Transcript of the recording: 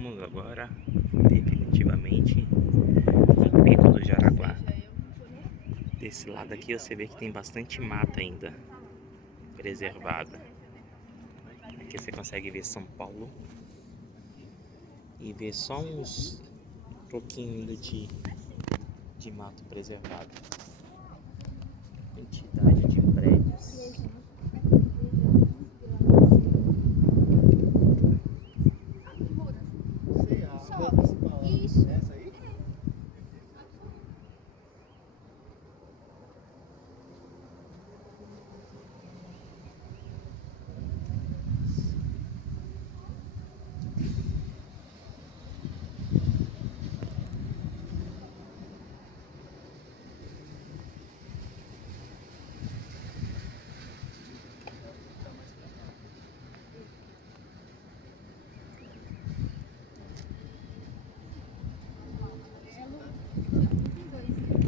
chegamos agora definitivamente no Pico do Jaraguá. Desse lado aqui você vê que tem bastante mata ainda preservada. Aqui você consegue ver São Paulo e ver só uns pouquinho ainda de mato preservado. Quantidade de prédios.